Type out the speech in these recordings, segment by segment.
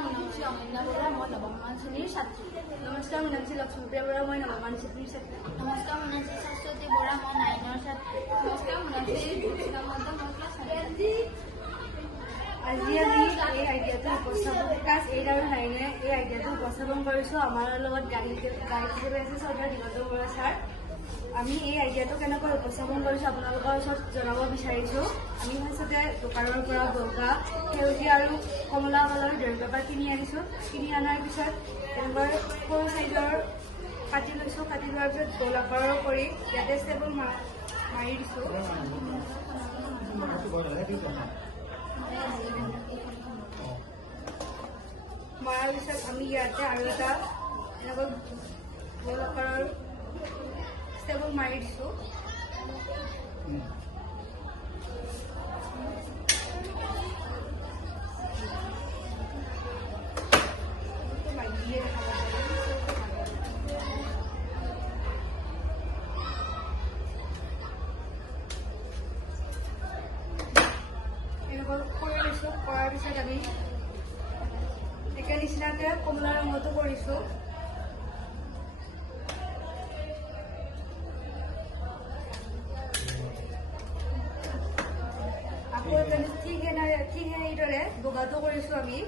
মোৰ নাম শ্ৰী অমন্যা বৰা, মই নৱমমান শ্ৰেণীৰ ছাত্ৰী। নমস্কাৰ, মোৰ নাম শ্ৰী লক্ষ্মীপ্ৰিয়া বৰা, মই নৱমমান শ্ৰেণীৰ ছাত্ৰী। নমস্কাৰ, মোৰ নাম শ্ৰী সৰস্বতী বৰা, মই 9ৰ ছাত্ৰী। নমস্কাৰ, মোৰ নাম শ্ৰী দীপিকা মহন্ত, মই ক্লাছ 9। আজি আমি এই আইডিয়াটো উপস্থাপন ক্লাছ 8 আৰু 9 এই আইডিয়াটো উপস্থাপন কৰিছোঁ। আমাৰ লগত গাইড হিচাপে আছে চৌধুৰী দিগন্ত বৰা ছাৰ। আমি এই আইডিয়াটো কেনেকৈ উপস্থাপন কৰিছোঁ আপোনালোকৰ ওচৰত জনাব বিচাৰিছোঁ। আমি ফাৰ্ষ্টতে দোকানৰ পৰা বগা, সেউজীয়া আৰু কমলা কালাৰৰ ড্ৰয়িং পেপাৰ কিনি আনিছোঁ। কিনি অনাৰ পিছত এনেকৈ সৰু চাইজৰ কাটি লৈছোঁ। কাটি লোৱাৰ পিছত গোল আকাৰৰ কৰি ইয়াতে ষ্টেপল মাৰি দিছোঁ। মৰাৰ পিছত আমি ইয়াতে আৰু এটা এনেকৈ গোল আকাৰৰ ষ্টেপল মাৰি দিছোঁ। কৰাৰ পিছত আমি একে নিচিনাকে কমলা ৰঙতো কৰিছোঁ। আকৌ ঠিক সেইদৰে বগাটো কৰিছোঁ আমি।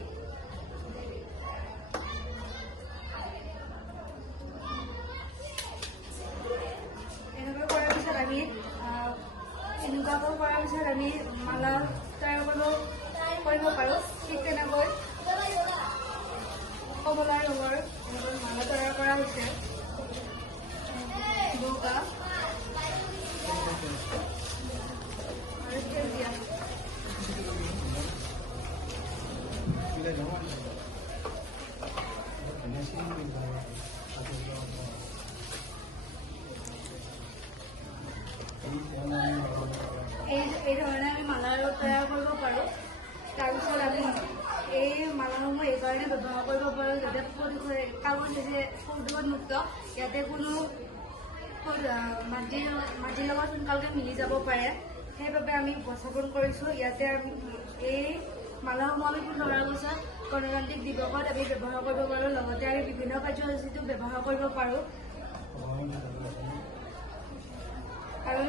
এনেকৈ কৰাৰ পিছত আমি এনেকুৱাকৈ কৰাৰ পিছত আমি মালা তৈয়াৰ কৰিব পাৰোঁ। ঠিক তেনেকৈ কমলা ৰঙৰ এনেকৈ মালা তৈয়াৰ কৰা হৈছে। বগা আৰু সেউজীয়া। এই ধৰণে আমি মালা তৈয়াৰ কৰিব পাৰোঁ। তাৰপিছত আমি এই মালাসমূহ এইকাৰণে ব্যৱহাৰ কৰিব পাৰোঁ যাতে কাগজ যে প্ৰদূষণমুক্ত, ইয়াতে কোনো মাটিৰ লগত সোনকালতে মিলি যাব পাৰে। সেইবাবে আমি উপস্থাপন কৰিছোঁ। ইয়াতে আমি এই মালাসমূহ আমি 15 আগষ্ট গণতান্ত্ৰিক দিৱসত আমি ব্যৱহাৰ কৰিব পাৰোঁ। লগতে আমি বিভিন্ন কাৰ্যসূচীতো ব্যৱহাৰ কৰিব পাৰোঁ আৰু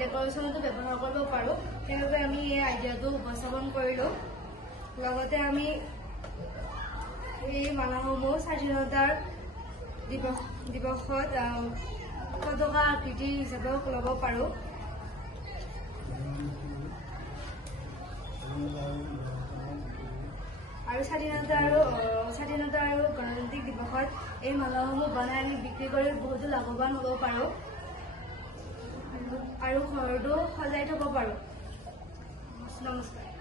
ডেকৰেশ্যনতো ব্যৱহাৰ কৰিব পাৰোঁ। সেইবাবে আমি এই আইডিয়াটো উপস্থাপন কৰিলোঁ। লগতে আমি এই মালাসমূহ স্বাধীনতাৰ দিৱসত পতাকা আকৃতি হিচাপেও ল'ব পাৰোঁ। আৰু স্বাধীনতা আৰু গণতান্ত্ৰিক দিৱসত এই মালাসমূহ বনাই আমি বিক্ৰী কৰি বহুতো লাভৱান হ'ব পাৰোঁ আৰু ঘৰতো সজাই থ'ব পাৰোঁ। নমস্কাৰ।